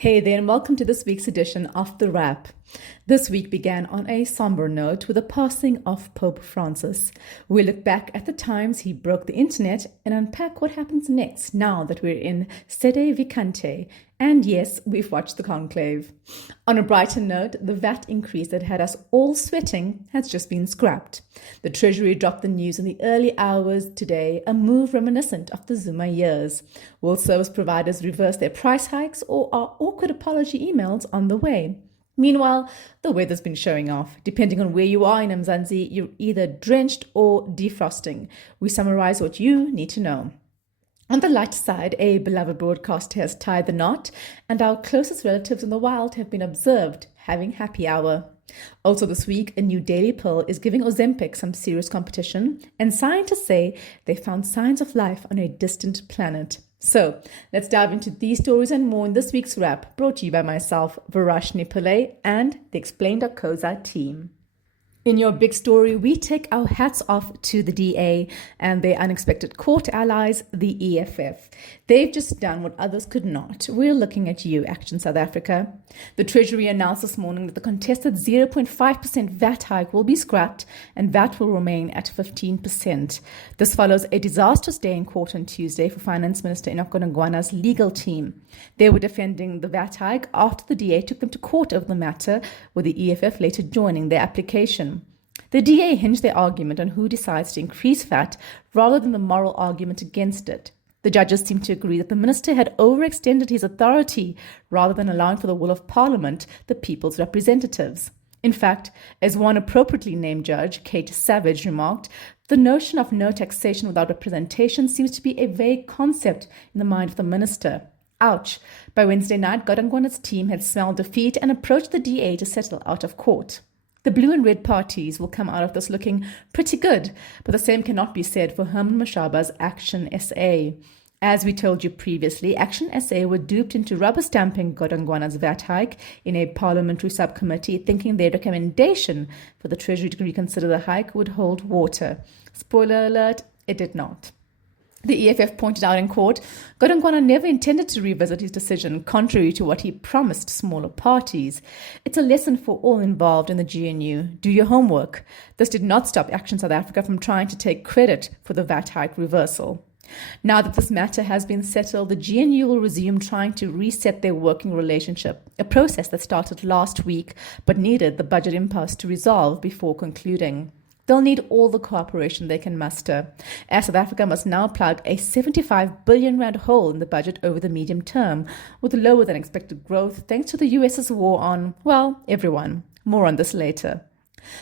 Hey there, and welcome to this week's edition of The Wrap. This week began on a somber note with the passing of Pope Francis. We look back at the times he broke the internet and unpack what happens next now that we're in sede vacante. And yes, we've watched the Conclave. On a brighter note, the VAT increase that had us all sweating has just been scrapped. The Treasury dropped the news in the early hours today, a move reminiscent of the Zuma years. Will service providers reverse their price hikes, or are awkward apology emails on the way? Meanwhile, the weather's been showing off. Depending on where you are in Mzansi, you're either drenched or defrosting. We summarize what you need to know. On the light side, a beloved broadcaster has tied the knot, and our closest relatives in the wild have been observed having happy hour. Also this week, a new daily pill is giving Ozempic some serious competition, and scientists say they found signs of life on a distant planet. So, let's dive into these stories and more in this week's wrap, brought to you by myself, Verashni Pillay, and the Explain.co.za team. In your big story, we take our hats off to the DA and their unexpected court allies, the EFF. They've just done what others could not. We're looking at you, Action South Africa. The Treasury announced this morning that the contested 0.5% VAT hike will be scrapped and VAT will remain at 15%. This follows a disastrous day in court on Tuesday for Finance Minister Enoch Godongwana's legal team. They were defending the VAT hike after the DA took them to court over the matter, with the EFF later joining their application. The DA hinged their argument on who decides to increase VAT rather than the moral argument against it. The judges seem to agree that the minister had overextended his authority rather than allowing for the will of Parliament, the people's representatives. In fact, as one appropriately named judge, Kate Savage, remarked, the notion of no taxation without representation seems to be a vague concept in the mind of the minister. Ouch. By Wednesday night, Godongwana's team had smelled defeat and approached the DA to settle out of court. The blue and red parties will come out of this looking pretty good, but the same cannot be said for Herman Mashaba's Action SA. As we told you previously, Action SA were duped into rubber stamping Godongwana's VAT hike in a parliamentary subcommittee, thinking their recommendation for the Treasury to reconsider the hike would hold water. Spoiler alert, it did not. The EFF pointed out in court, Godongwana never intended to revisit his decision, contrary to what he promised smaller parties. It's a lesson for all involved in the GNU. Do your homework. This did not stop Action South Africa from trying to take credit for the VAT hike reversal. Now that this matter has been settled, the GNU will resume trying to reset their working relationship, a process that started last week but needed the budget impasse to resolve before concluding. They'll need all the cooperation they can muster, as South Africa must now plug a 75 billion rand hole in the budget over the medium term, with lower than expected growth thanks to the US's war on, well, everyone. More on this later.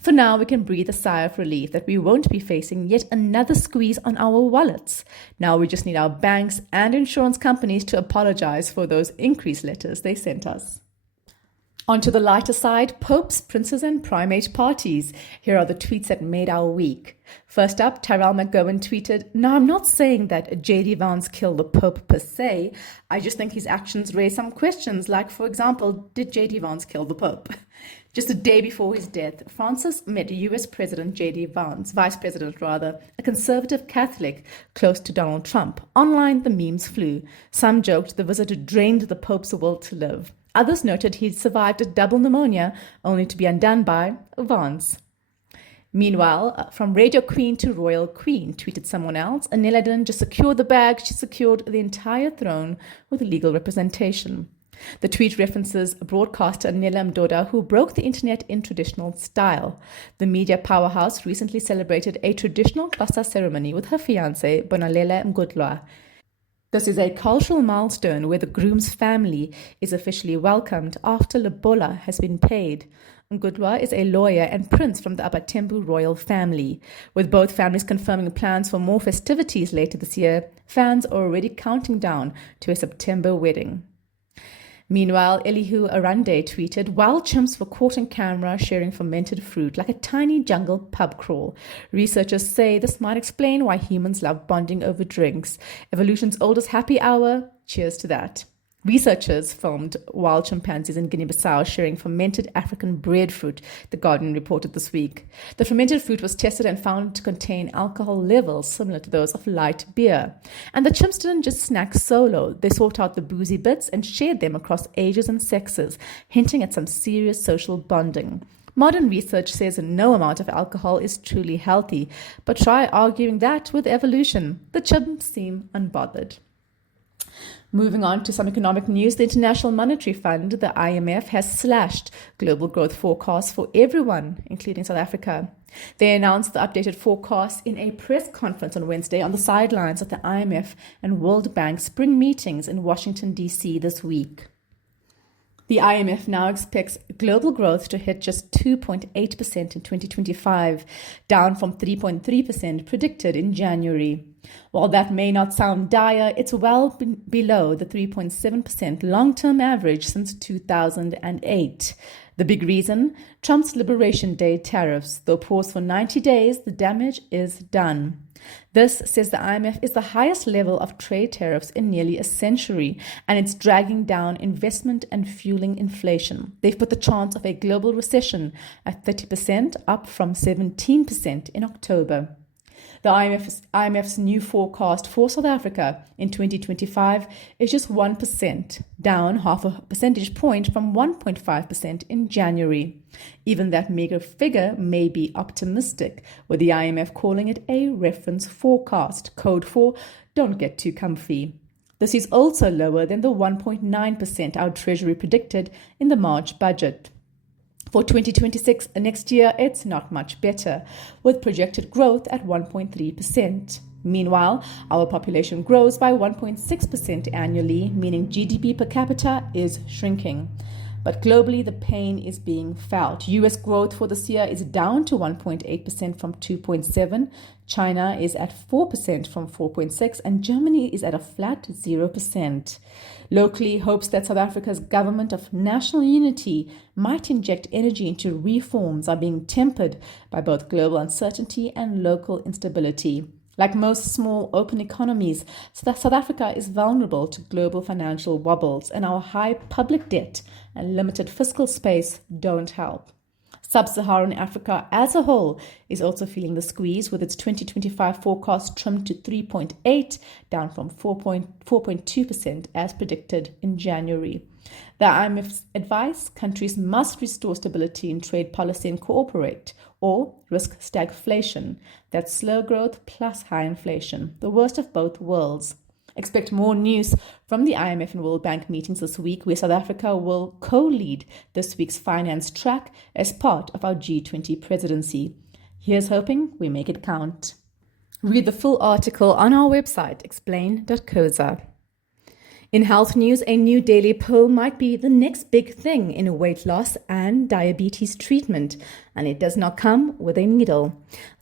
For now, we can breathe a sigh of relief that we won't be facing yet another squeeze on our wallets. Now we just need our banks and insurance companies to apologize for those increased letters they sent us. On to the lighter side, popes, princes, and primate parties. Here are the tweets that made our week. First up, Tyrell McGowan tweeted, now I'm not saying that J.D. Vance killed the Pope per se. I just think his actions raise some questions, like, for example, did J.D. Vance kill the Pope? Just a day before his death, Francis met US President J.D. Vance, Vice President rather, a conservative Catholic close to Donald Trump. Online, the memes flew. Some joked the visit drained the Pope's will to live. Others noted he'd survived a double pneumonia, only to be undone by Vance. Meanwhile, from Radio Queen to Royal Queen, tweeted someone else, Anela didn't just secure the bag, she secured the entire throne with legal representation. The tweet references broadcaster Anela Mdoda, who broke the internet in traditional style. The media powerhouse recently celebrated a traditional Xhosa ceremony with her fiancé, Bonalela Mgodlwa. This is a cultural milestone where the groom's family is officially welcomed after lobola has been paid. Ngudlwa is a lawyer and prince from the Abatembu royal family. With both families confirming plans for more festivities later this year, fans are already counting down to a September wedding. Meanwhile, Elihu Arande tweeted, wild chimps were caught on camera sharing fermented fruit like a tiny jungle pub crawl. Researchers say this might explain why humans love bonding over drinks. Evolution's oldest happy hour, cheers to that. Researchers filmed wild chimpanzees in Guinea-Bissau sharing fermented African breadfruit, The Guardian reported this week. The fermented fruit was tested and found to contain alcohol levels similar to those of light beer. And the chimps didn't just snack solo. They sought out the boozy bits and shared them across ages and sexes, hinting at some serious social bonding. Modern research says no amount of alcohol is truly healthy, but try arguing that with evolution. The chimps seem unbothered. Moving on to some economic news, the International Monetary Fund, the IMF, has slashed global growth forecasts for everyone, including South Africa. They announced the updated forecast in a press conference on Wednesday on the sidelines of the IMF and World Bank spring meetings in Washington, D.C. this week. The IMF now expects global growth to hit just 2.8% in 2025, down from 3.3% predicted in January. While that may not sound dire, it's well below the 3.7% long-term average since 2008. The big reason? Trump's Liberation Day tariffs. Though paused for 90 days, the damage is done. This, says the IMF, is the highest level of trade tariffs in nearly a century, and it's dragging down investment and fueling inflation. They've put the chance of a global recession at 30%, up from 17% in October. The IMF's new forecast for South Africa in 2025 is just 1%, down half a percentage point from 1.5% in January. Even that meager figure may be optimistic, with the IMF calling it a reference forecast, code for don't get too comfy. This is also lower than the 1.9% our Treasury predicted in the March budget. For 2026, next year, it's not much better, with projected growth at 1.3%. Meanwhile, our population grows by 1.6% annually, meaning GDP per capita is shrinking. But globally, the pain is being felt. US growth for this year is down to 1.8% from 2.7%. China is at 4% from 4.6%, and Germany is at a flat 0%. Locally, hopes that South Africa's government of national unity might inject energy into reforms are being tempered by both global uncertainty and local instability. Like most small, open economies, South Africa is vulnerable to global financial wobbles, and our high public debt and limited fiscal space don't help. Sub-Saharan Africa as a whole is also feeling the squeeze, with its 2025 forecast trimmed to 3.8%, down from 4.2% as predicted in January. The IMF's advice: countries must restore stability in trade policy and cooperate, or risk stagflation. That's slow growth plus high inflation, the worst of both worlds. Expect more news from the IMF and World Bank meetings this week, where South Africa will co-lead this week's finance track as part of our G20 presidency. Here's hoping we make it count. Read the full article on our website, explain.coza. In health news, a new daily pill might be the next big thing in weight loss and diabetes treatment, and it does not come with a needle.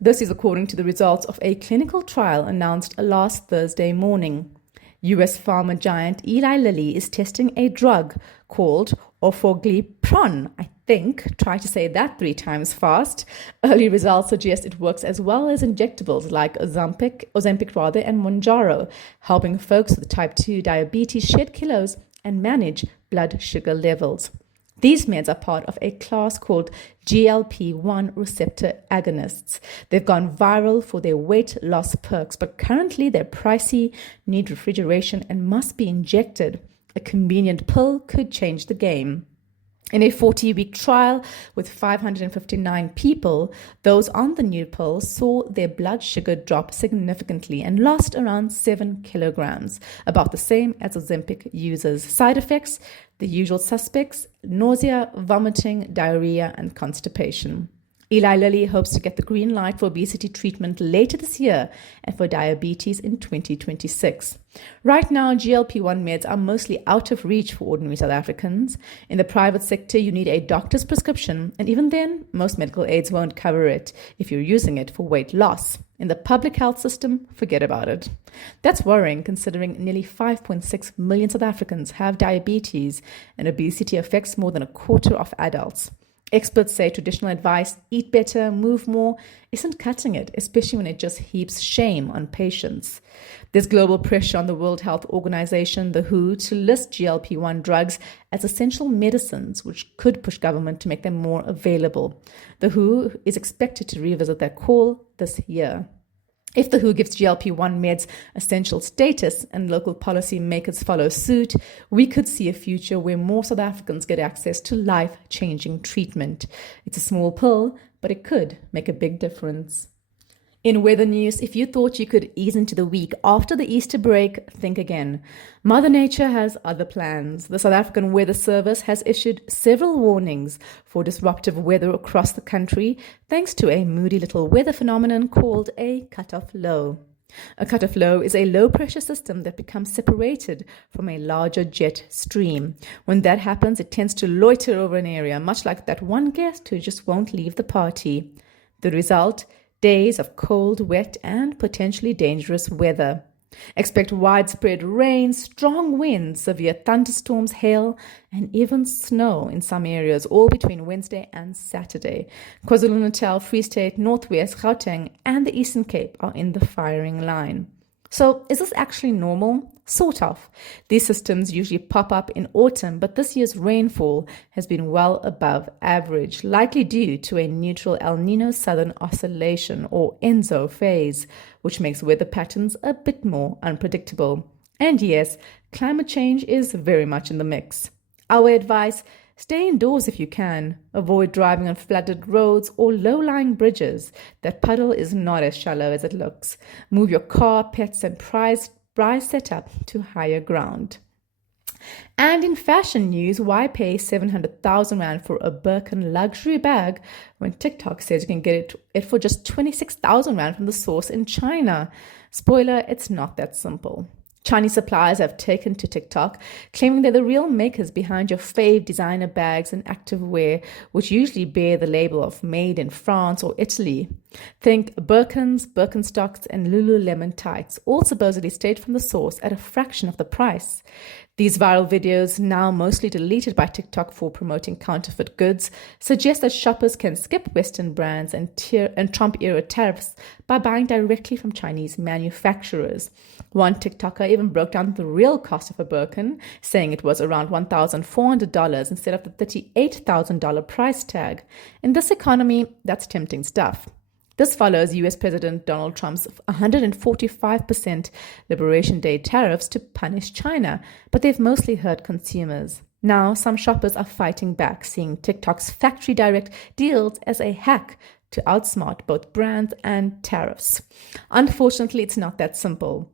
This is according to the results of a clinical trial announced last Thursday morning. US pharma giant Eli Lilly is testing a drug called orforglipron. Try to say that 3 times fast. Early results suggest it works as well as injectables like Ozempic and Mounjaro, helping folks with type 2 diabetes shed kilos and manage blood sugar levels. These meds are part of a class called GLP-1 receptor agonists. They've gone viral for their weight loss perks, but currently they're pricey, need refrigeration, and must be injected. A convenient pill could change the game. In a 40-week trial with 559 people, those on the new pill saw their blood sugar drop significantly and lost around 7 kilograms, about the same as Ozempic users. Side effects: the usual suspects: nausea, vomiting, diarrhea, and constipation. Eli Lilly hopes to get the green light for obesity treatment later this year and for diabetes in 2026. Right now, GLP-1 meds are mostly out of reach for ordinary South Africans. In the private sector, you need a doctor's prescription, and even then, most medical aids won't cover it if you're using it for weight loss. In the public health system, forget about it. That's worrying, considering nearly 5.6 million South Africans have diabetes, and obesity affects more than a quarter of adults. Experts say traditional advice, eat better, move more, isn't cutting it, especially when it just heaps shame on patients. There's global pressure on the World Health Organization, the WHO, to list GLP-1 drugs as essential medicines, which could push government to make them more available. The WHO is expected to revisit that call this year. If the WHO gives GLP-1 meds essential status and local policy makers follow suit, we could see a future where more South Africans get access to life-changing treatment. It's a small pill, but it could make a big difference. In weather news, if you thought you could ease into the week after the Easter break, think again. Mother Nature has other plans. The South African Weather Service has issued several warnings for disruptive weather across the country, thanks to a moody little weather phenomenon called a cut-off low. A cut-off low is a low-pressure system that becomes separated from a larger jet stream. When that happens, it tends to loiter over an area, much like that one guest who just won't leave the party. The result? Days of cold, wet, and potentially dangerous weather. Expect widespread rain, strong winds, severe thunderstorms, hail, and even snow in some areas, all between Wednesday and Saturday. KwaZulu-Natal, Free State, Northwest, Gauteng, and the Eastern Cape are in the firing line. So, is this actually normal? Sort of. These systems usually pop up in autumn, but this year's rainfall has been well above average, likely due to a neutral El Nino Southern Oscillation, or ENSO phase, which makes weather patterns a bit more unpredictable. And yes, climate change is very much in the mix. Our advice: stay indoors if you can. Avoid driving on flooded roads or low-lying bridges. That puddle is not as shallow as it looks. Move your car, pets, and prize setup to higher ground. And in fashion news, why pay 700,000 Rand for a Birkin luxury bag when TikTok says you can get it for just 26,000 Rand from the source in China? Spoiler, it's not that simple. Chinese suppliers have taken to TikTok, claiming they're the real makers behind your fave designer bags and activewear, which usually bear the label of made in France or Italy. Think Birkins, Birkenstocks, and Lululemon tights, all supposedly straight from the source at a fraction of the price. These viral videos, now mostly deleted by TikTok for promoting counterfeit goods, suggest that shoppers can skip Western brands and Trump-era tariffs by buying directly from Chinese manufacturers. One TikToker even broke down the real cost of a Birkin, saying it was around $1,400 instead of the $38,000 price tag. In this economy, that's tempting stuff. This follows US President Donald Trump's 145% Liberation Day tariffs to punish China, but they've mostly hurt consumers. Now, some shoppers are fighting back, seeing TikTok's factory direct deals as a hack to outsmart both brands and tariffs. Unfortunately, it's not that simple.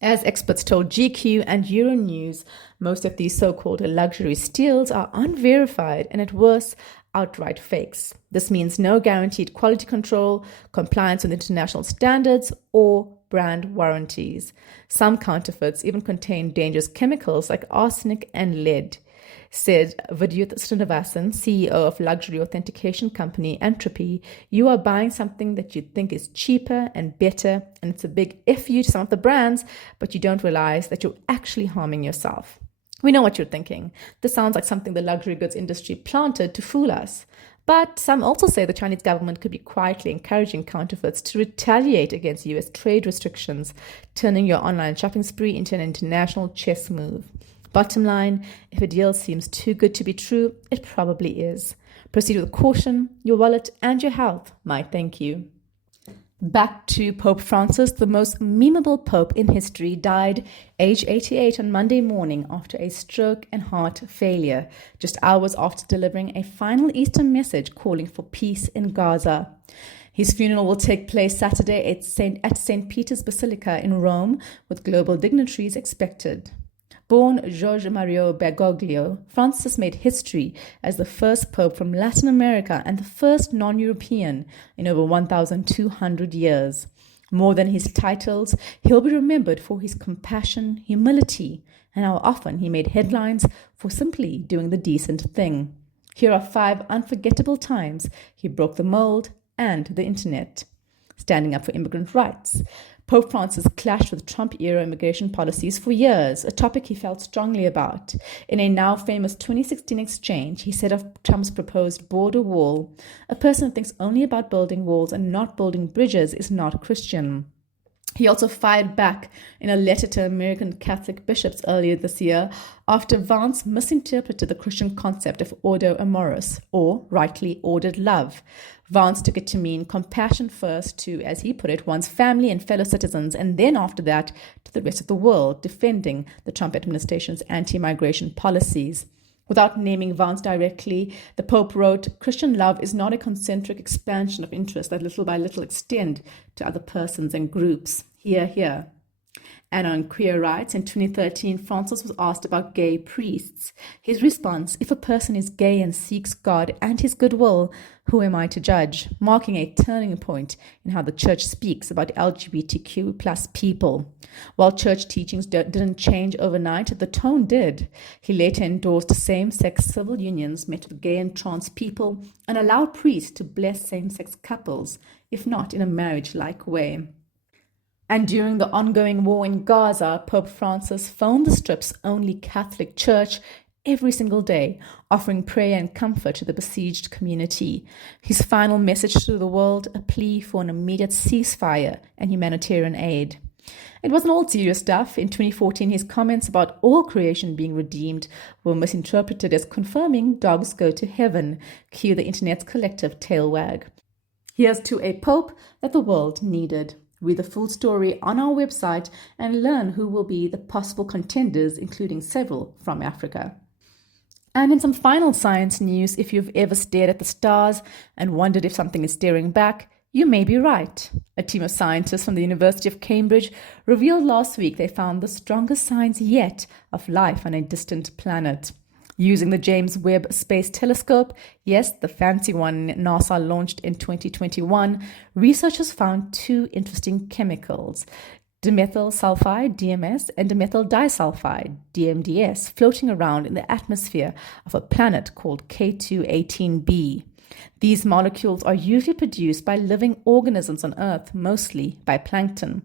As experts told GQ and Euronews, most of these so-called luxury steals are unverified and, at worst, outright fakes. This means no guaranteed quality control, compliance with international standards, or brand warranties. Some counterfeits even contain dangerous chemicals like arsenic and lead, said Vidyut Srinivasan, CEO of luxury authentication company Entropy. You are buying something that you think is cheaper and better, and it's a big F you to some of the brands, but you don't realize that you're actually harming yourself. We know what you're thinking. This sounds like something the luxury goods industry planted to fool us. But some also say the Chinese government could be quietly encouraging counterfeits to retaliate against US trade restrictions, turning your online shopping spree into an international chess move. Bottom line, if a deal seems too good to be true, it probably is. Proceed with caution. Your wallet and your health might thank you. Back to Pope Francis, the most memeable pope in history, died age 88 on Monday morning after a stroke and heart failure, just hours after delivering a final Easter message calling for peace in Gaza. His funeral will take place Saturday at St. Peter's Basilica in Rome, with global dignitaries expected. Born Jorge Mario Bergoglio, Francis made history as the first pope from Latin America and the first non-European in over 1,200 years. More than his titles, he'll be remembered for his compassion, humility, and how often he made headlines for simply doing the decent thing. Here are 5 unforgettable times he broke the mold and the internet. Standing up for immigrant rights, Pope Francis clashed with Trump-era immigration policies for years, a topic he felt strongly about. In a now famous 2016 exchange, he said of Trump's proposed border wall, "A person who thinks only about building walls and not building bridges is not Christian." He also fired back in a letter to American Catholic bishops earlier this year after Vance misinterpreted the Christian concept of ordo amoris, or rightly ordered love. Vance took it to mean compassion first to, as he put it, one's family and fellow citizens, and then after that to the rest of the world, defending the Trump administration's anti-migration policies. Without naming Vance directly, the Pope wrote, "Christian love is not a concentric expansion of interest that little by little extend to other persons and groups." Hear, hear. And on Queer Rights in 2013, Francis was asked about gay priests. His response, "If a person is gay and seeks God and his goodwill, who am I to judge?" Marking a turning point in how the church speaks about LGBTQ plus people. While church teachings didn't change overnight, the tone did. He later endorsed same-sex civil unions met with gay and trans people and allowed priests to bless same-sex couples, if not in a marriage-like way. And during the ongoing war in Gaza, Pope Francis phoned the strip's only Catholic church every single day, offering prayer and comfort to the besieged community. His final message to the world, a plea for an immediate ceasefire and humanitarian aid. It wasn't all serious stuff. In 2014, his comments about all creation being redeemed were misinterpreted as confirming dogs go to heaven. Cue the internet's collective tail wag. Here's to a pope that the world needed. Read the full story on our website and learn who will be the possible contenders, including several from Africa. And in some final science news, if you've ever stared at the stars and wondered if something is staring back, you may be right. A team of scientists from the University of Cambridge revealed last week they found the strongest signs yet of life on a distant planet. Using the James Webb Space Telescope, yes, the fancy one NASA launched in 2021, researchers found two interesting chemicals, dimethyl sulfide, DMS, and dimethyl disulfide, DMDS, floating around in the atmosphere of a planet called K2-18b. These molecules are usually produced by living organisms on Earth, mostly by plankton.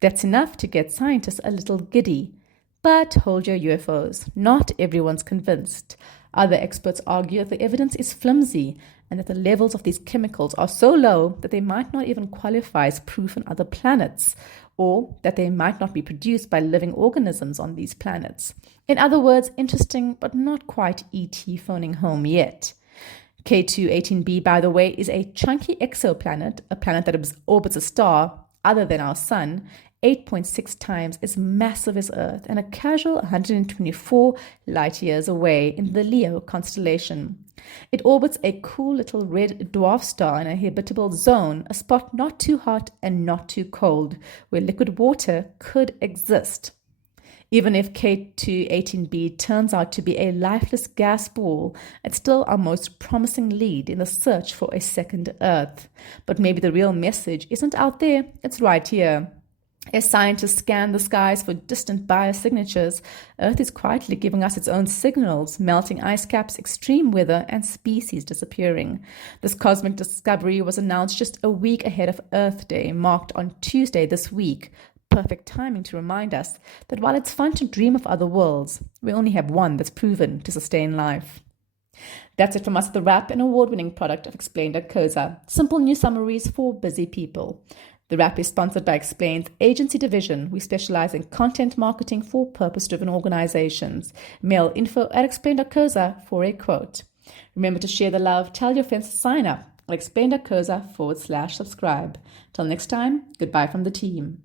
That's enough to get scientists a little giddy. But hold your UFOs. Not everyone's convinced. Other experts argue that the evidence is flimsy and that the levels of these chemicals are so low that they might not even qualify as proof on other planets, or that they might not be produced by living organisms on these planets. In other words, interesting but not quite ET phoning home yet. K2-18b, by the way, is a chunky exoplanet, a planet that orbits a star other than our sun, 8.6 times as massive as Earth and a casual 124 light years away in the Leo constellation. It orbits a cool little red dwarf star in a habitable zone, a spot not too hot and not too cold, where liquid water could exist. Even if K2-18b turns out to be a lifeless gas ball, it's still our most promising lead in the search for a second Earth. But maybe the real message isn't out there, it's right here. As scientists scan the skies for distant biosignatures, Earth is quietly giving us its own signals, melting ice caps, extreme weather, and species disappearing. This cosmic discovery was announced just a week ahead of Earth Day, marked on Tuesday this week. Perfect timing to remind us that while it's fun to dream of other worlds, we only have one that's proven to sustain life. That's it from us at The Wrap, an award-winning product of Explain.coza. Simple news summaries for busy people. The Wrap is sponsored by Explain's agency division. We specialize in content marketing for purpose-driven organizations. Mail info@explain.coza for a quote. Remember to share the love. Tell your friends to sign up at explain.coza/subscribe. Till next time, goodbye from the team.